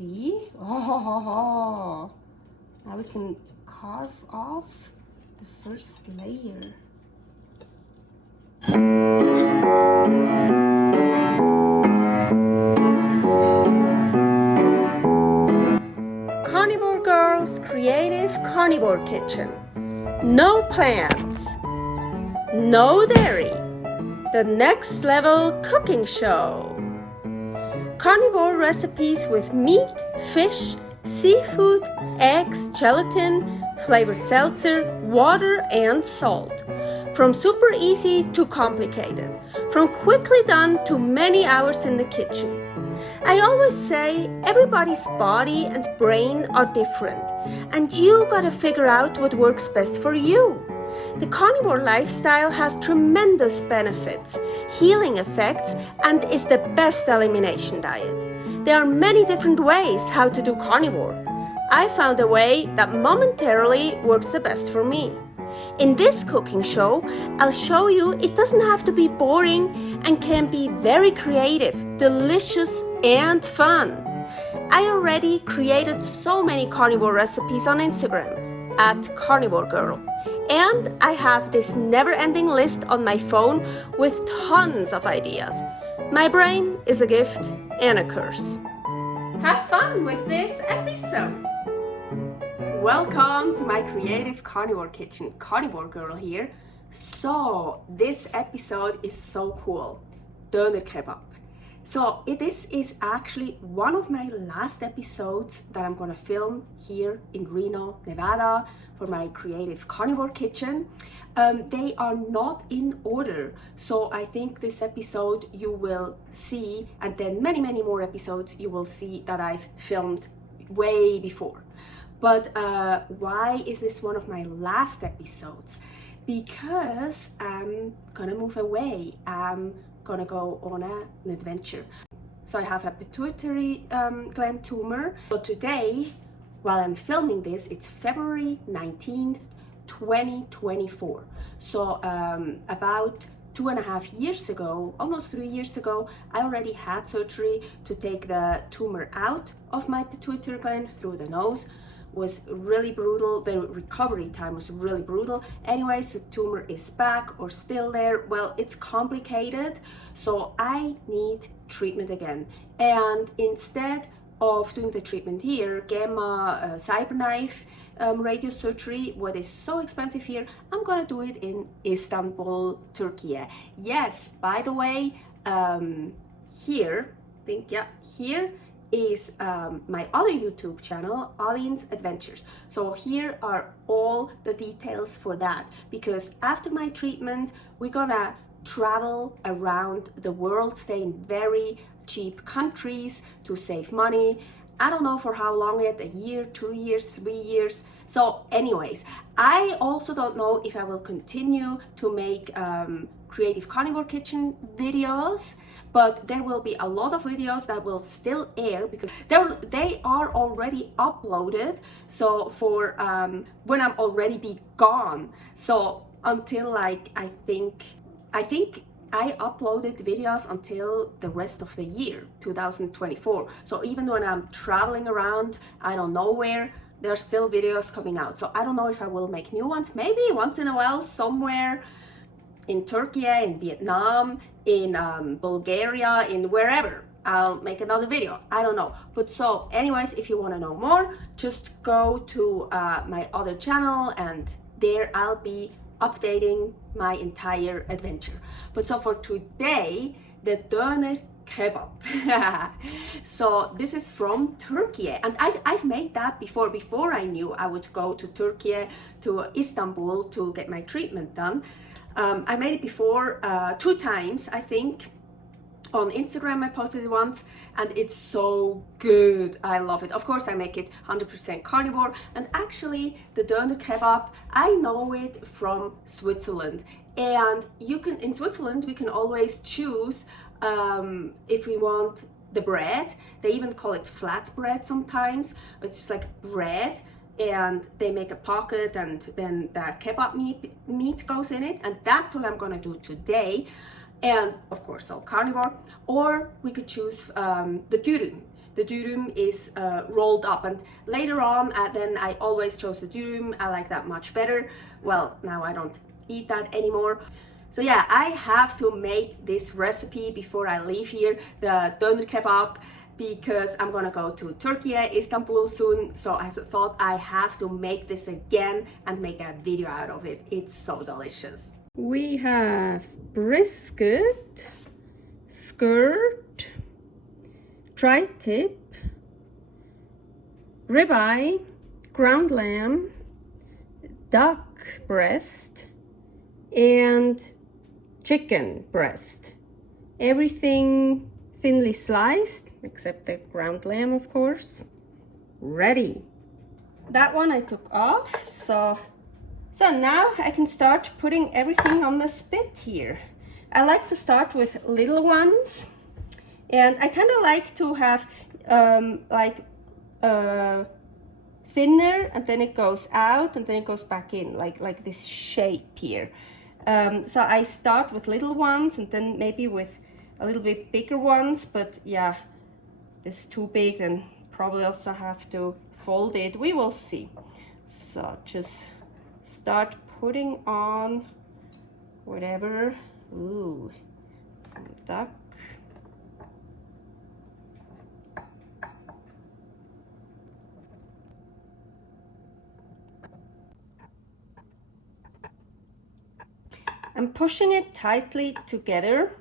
See? Oh, now we can carve off the first layer. Carnivore Girl's Creative Carnivore Kitchen. No plants, no dairy. The next level cooking show. Carnivore recipes with meat, fish, seafood, eggs, gelatin, flavored seltzer, water, and salt. From super easy to complicated. From quickly done to many hours in the kitchen. I always say everybody's body and brain are different, and you gotta figure out what works best for you. The carnivore lifestyle has tremendous benefits, healing effects, and is the best elimination diet. There are many different ways how to do carnivore. I found a way that momentarily works the best for me. In this cooking show, I'll show you it doesn't have to be boring and can be very creative, delicious, and fun. I already created so many carnivore recipes on Instagram at karnivorgirl, and I have this never-ending list on my phone with tons of ideas. My brain is a gift and a curse. Have fun with this episode! Welcome to my creative carnivore kitchen. Carnivore Girl here. So this episode is so cool. Döner Kebab. So this is actually one of my last episodes that I'm gonna film here in Reno, Nevada for my creative carnivore kitchen. They are not in order, so I think this episode you will see, and then many more episodes you will see that I've filmed way before. But why is this one of my last episodes? Because I'm gonna move away. I'm gonna go on an adventure. So I have a pituitary gland tumor. So today, while I'm filming this, it's February 19th, 2024. So about 2.5 years ago, almost 3 years ago, I already had surgery to take the tumor out of my pituitary gland through the nose. Was really brutal. The recovery time was really brutal. Anyways, the tumor is back or still there. Well, it's complicated, so I need treatment again. And instead of doing the treatment here, gamma cyberknife radiosurgery, what is so expensive here, I'm gonna do it in Istanbul, Turkey. Yes, by the way, here is my other YouTube channel, Aline's Adventures. So here are all the details for that, because after my treatment, we're gonna travel around the world, stay in very cheap countries to save money. I don't know for how long yet, a year, 2 years, 3 years. So anyways, I also don't know if I will continue to make creative carnivore kitchen videos, but there will be a lot of videos that will still air because they are already uploaded. So for when I'm already be gone. So until like, I think I uploaded videos until the rest of the year, 2024. So even when I'm traveling around, I don't know where, there are still videos coming out. So I don't know if I will make new ones, maybe once in a while somewhere in Turkey, in Vietnam, in Bulgaria, in wherever. I'll make another video, I don't know. But so anyways, if you want to know more, just go to my other channel, and there I'll be updating my entire adventure. But so for today, the Döner Kebab. So this is from Turkey, and I've made that before I knew I would go to Turkey, to Istanbul to get my treatment done. I made it before 2 times, I think. On Instagram I posted it once, and it's so good. I love it. Of course I make it 100% carnivore, and actually the Döner Kebab, I know it from Switzerland. And you can, in Switzerland we can always choose if we want the bread. They even call it flat bread sometimes. It's just like bread, and they make a pocket, and then the kebab meat goes in it, and that's what I'm gonna do today. And of course, all carnivore. Or we could choose the dürüm. the durum is rolled up. And later on, then I always chose the durum. I like that much better. Well, now I don't eat that anymore. So yeah, I have to make this recipe before I leave here, the Döner Kebab, because I'm gonna go to Turkey, Istanbul soon. So I thought I have to make this again and make a video out of it. It's so delicious. We have brisket, skirt, tri-tip, ribeye, ground lamb, duck breast, and chicken breast. Everything thinly sliced, except the ground lamb, of course. Ready. That one I took off, so now I can start putting everything on the spit here. I like to start with little ones, and I kind of like to have thinner, and then it goes out, and then it goes back in, like this shape here. So I start with little ones, and then maybe with a little bit bigger ones, but yeah, this is too big, and probably also have to fold it. We will see. So just start putting on whatever. Ooh, some duck. I'm pushing it tightly together.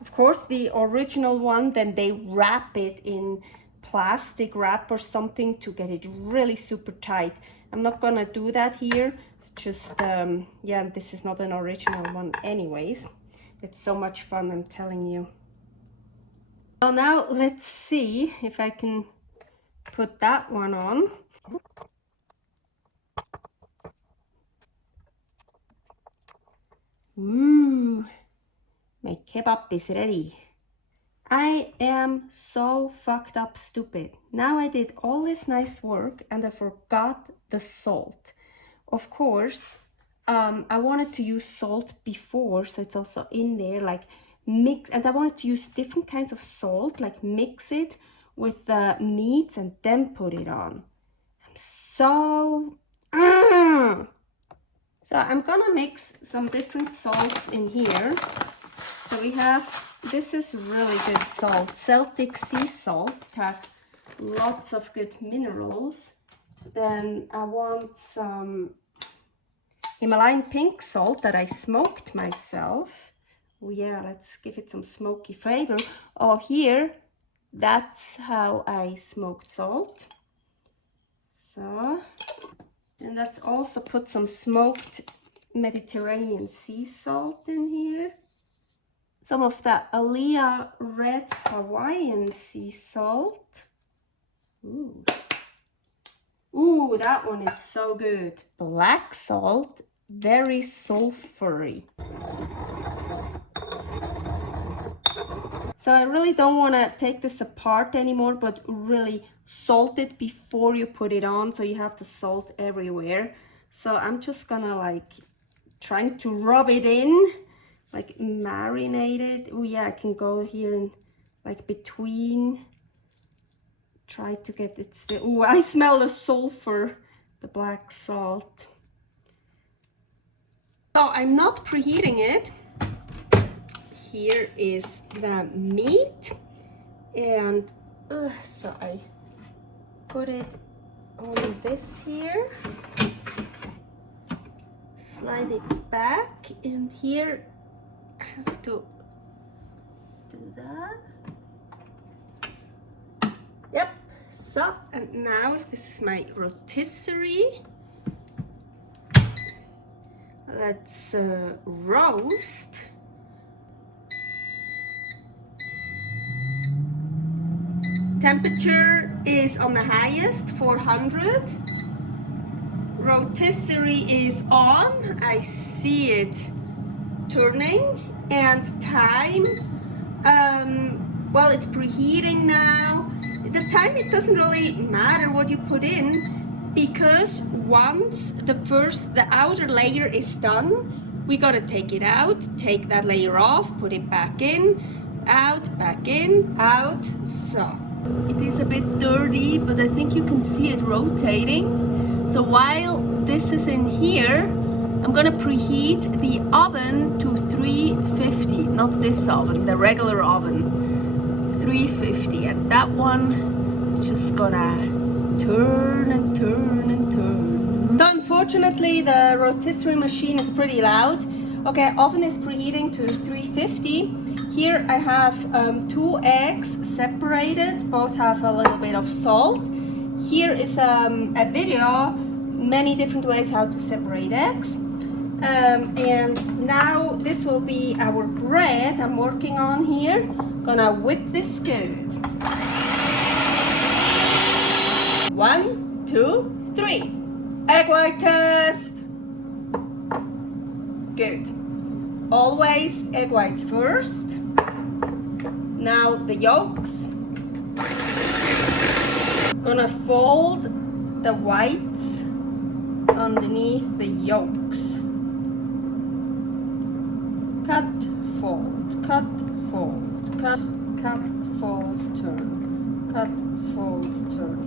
Of course, the original one, then they wrap it in plastic wrap or something to get it really super tight. I'm not gonna do that here. It's just, yeah, this is not an original one anyways. It's so much fun, I'm telling you. So now let's see if I can put that one on. Ooh, my kebab is ready. I am so fucked up stupid. Now I did all this nice work and I forgot the salt. Of course, I wanted to use salt before, so it's also in there, like mix, and I wanted to use different kinds of salt, like mix it with the meats and then put it on. I'm so... So I'm gonna mix some different salts in here. So we have, this is really good salt, Celtic sea salt. It has lots of good minerals. Then I want some Himalayan pink salt that I smoked myself. Oh yeah, let's give it some smoky flavor. Oh, here, that's how I smoked salt. So, and let's also put some smoked Mediterranean sea salt in here. Some of that Aliyah red Hawaiian sea salt. Ooh. Ooh, that one is so good. Black salt, very sulfury. So I really don't want to take this apart anymore, but really salt it before you put it on, so you have the salt everywhere. So I'm just gonna like trying to rub it in, like marinate it. Oh yeah, I can go here and like between, try to get it still. Oh, I smell the sulfur, the black salt. So I'm not preheating it. Here is the meat, and so I put it on this here, slide it back, and here I have to do that. Yep. So, and now this is my rotisserie. Let's roast. Temperature is on the highest, 400. Rotisserie is on. I see it turning. And time, well, it's preheating now. The time, it doesn't really matter what you put in, because once the outer layer is done, we gotta take it out, take that layer off, put it back in, out, back in, out. So It is a bit dirty, but I think you can see it rotating. So while this is in here, I'm gonna preheat the oven to 350, not this oven, the regular oven, 350, and that one is just gonna turn and turn and turn. So unfortunately, the rotisserie machine is pretty loud. Okay, oven is preheating to 350. Here I have 2 eggs separated, both have a little bit of salt. Here is a video, many different ways how to separate eggs. And now this will be our bread I'm working on here. Gonna whip this good. 1, 2, 3. Egg white test. Good. Always egg whites first. Now the yolks. Gonna fold the whites underneath the yolks. Cut, fold, cut, fold, cut, fold, turn, cut, fold, turn,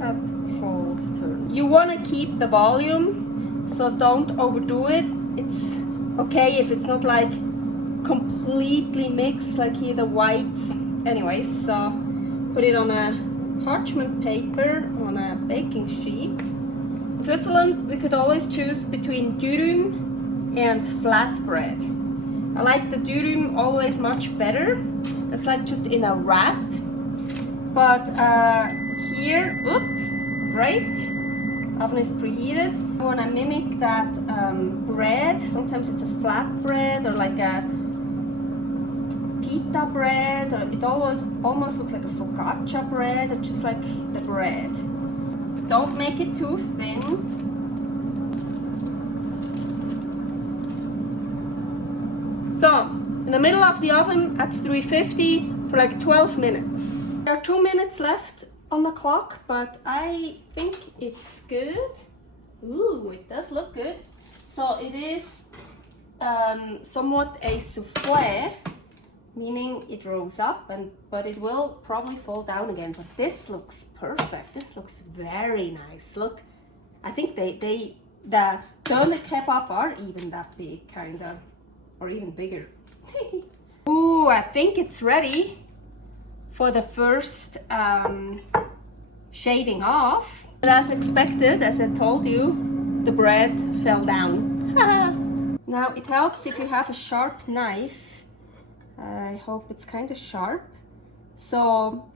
cut, fold, turn. You want to keep the volume, so don't overdo it. It's okay if it's not like completely mixed, like here the whites. Anyways, so put it on a parchment paper, on a baking sheet. In Switzerland, we could always choose between dürüm and flatbread. I like the dürüm always much better. It's like just in a wrap. But here, right, oven is preheated. I want to mimic that bread. Sometimes it's a flat bread or like a pita bread, or it almost looks like a focaccia bread, or just like the bread. Don't make it too thin. So, in the middle of the oven at 350 for like 12 minutes. There are 2 minutes left on the clock, but I think it's good. Ooh, it does look good. So it is somewhat a souffle, meaning it rose up, but it will probably fall down again. But this looks perfect. This looks very nice. Look, I think the Döner Kebab are even that big, kinda. Or even bigger. Ooh, I think it's ready for the first shaving off. But as expected, as I told you, the bread fell down. Now it helps if you have a sharp knife. I hope it's kind of sharp. So,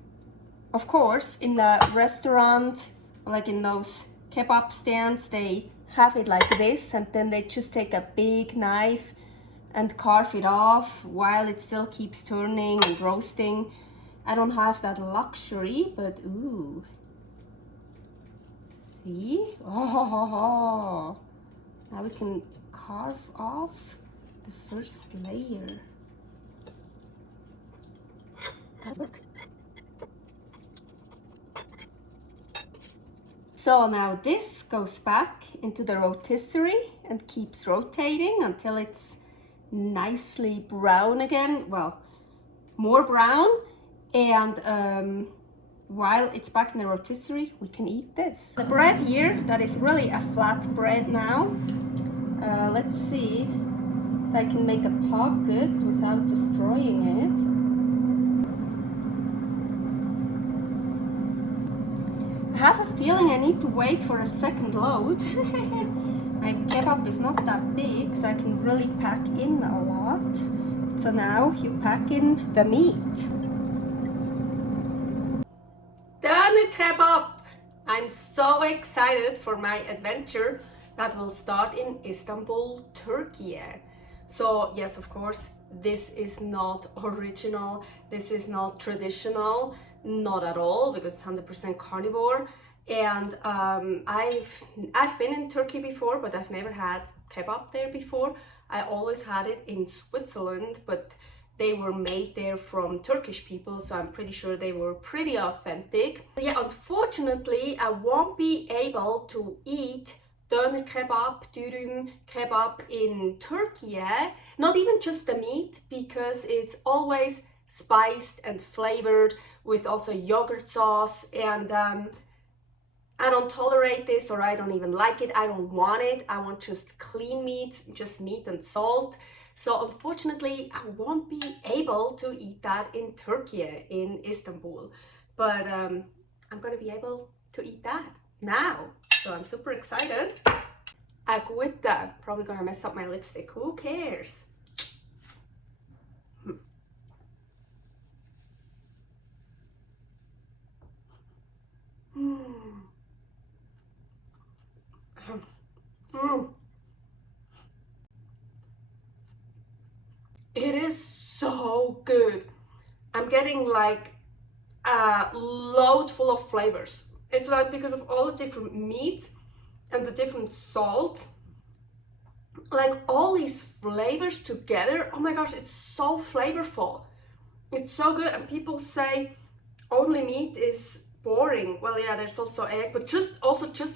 of course, in the restaurant, like in those kebab stands, they have it like this, and then they just take a big knife and carve it off while it still keeps turning and roasting. I don't have that luxury, but ooh. See? Oh, now we can carve off the first layer. Look. So now this goes back into the rotisserie and keeps rotating until it's nicely brown again, well, more brown, and while it's back in the rotisserie, we can eat this. The bread here, that is really a flat bread now. Let's see if I can make a pocket without destroying it. I have a feeling I need to wait for a second load. My kebab is not that big, so I can really pack in a lot. So now you pack in the meat. Döner Kebab! I'm so excited for my adventure that will start in Istanbul, Turkey. So yes, of course, this is not original, this is not traditional, not at all, because it's 100% carnivore. And I've been in Turkey before, but I've never had kebab there before. I always had it in Switzerland, but they were made there from Turkish people, so I'm pretty sure they were pretty authentic. Yeah, unfortunately, I won't be able to eat Döner Kebab, dürüm kebab in Turkey. Not even just the meat, because it's always spiced and flavored with also yogurt sauce, and I don't tolerate this, or I don't even like it. I don't want it. I want just clean meat, just meat and salt. So unfortunately, I won't be able to eat that in Turkey, in Istanbul. But I'm gonna be able to eat that now. So I'm super excited. Agüita, probably gonna mess up my lipstick. Who cares? Mm. Mm. It is so good. I'm getting like a load full of flavors. It's like because of all the different meats and the different salt, like all these flavors together. Oh my gosh, it's so flavorful. It's so good. And people say only meat is boring. Well, yeah, there's also egg, but just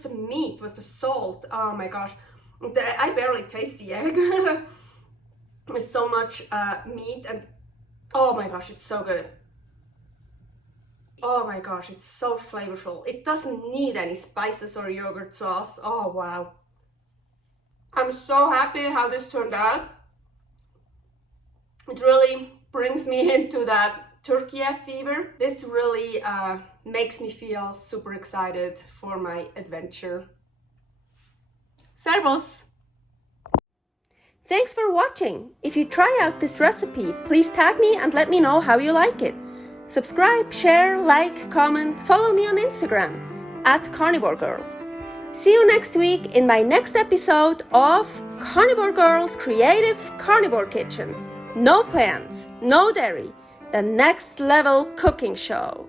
the meat with the salt. Oh my gosh, I barely taste the egg. With so much meat, and oh my gosh, it's so good. Oh my gosh, it's so flavorful. It doesn't need any spices or yogurt sauce. Oh wow. I'm so happy how this turned out. It really brings me into that Turkey fever. This really makes me feel super excited for my adventure. Servus! Thanks for watching. If you try out this recipe, please tag me and let me know how you like it. Subscribe, share, like, comment, follow me on Instagram @karnivorgirl. See you next week in my next episode of Carnivore Girl's Creative Carnivore Kitchen. No plants, no dairy, the next level cooking show.